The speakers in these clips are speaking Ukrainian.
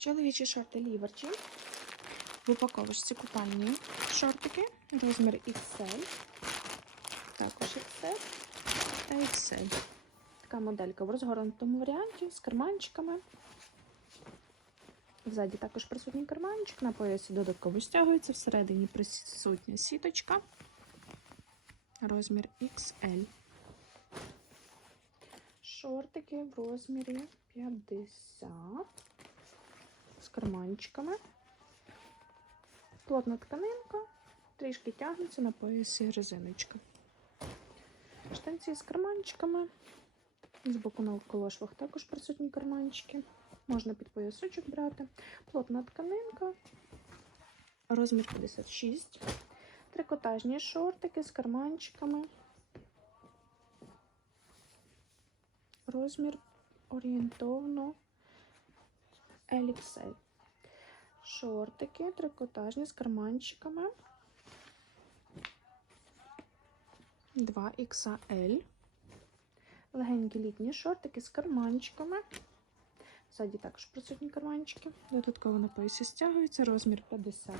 Чоловічі шорти ліверчі. В упаковочці купальні шортики. Розмір XL. Також XL та XL. Така моделька в розгорнутому варіанті з карманчиками. Ззаді також присутній карманчик, на поясі додатково стягується, всередині присутня сіточка. Розмір XL. Шортики в розмірі 50 з карманчиками. Плотна тканинка, трішки тягнеться на поясі резиночка. Штанці з карманчиками. З боку на колошвах також присутні карманчики. Можна під поясочок брати. Плотна тканинка. Розмір 56. Трикотажні шортики з карманчиками. Розмір орієнтовно LXL. Шортики трикотажні з карманчиками. 2XL. Легенькі літні шортики з карманчиками. Ззаді також присутні карманчики. Додатково на поясі стягується. Розмір 50.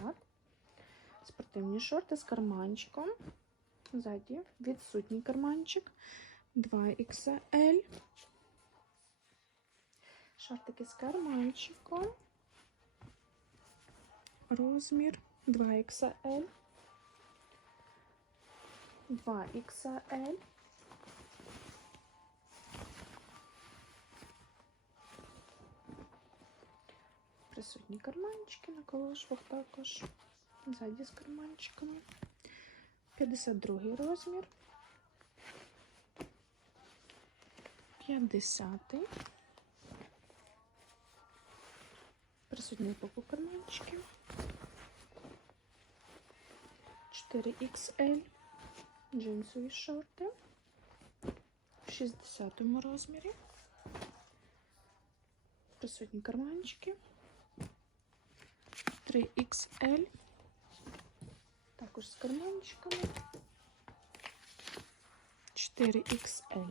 Спортивні шорти з карманчиком. Ззаді відсутній карманчик. 2XL. Шортики з карманчиком. Розмір 2XL. 2XL. Присутні карманчики на колошвах також. Ззаді з карманчиками. 52 розмір. 50. Присутні боку карманчики. 4XL. Джинсові шорти. В 60 розмірі. Присутні карманчики. 3XL. Також з карманчиками. 4XL.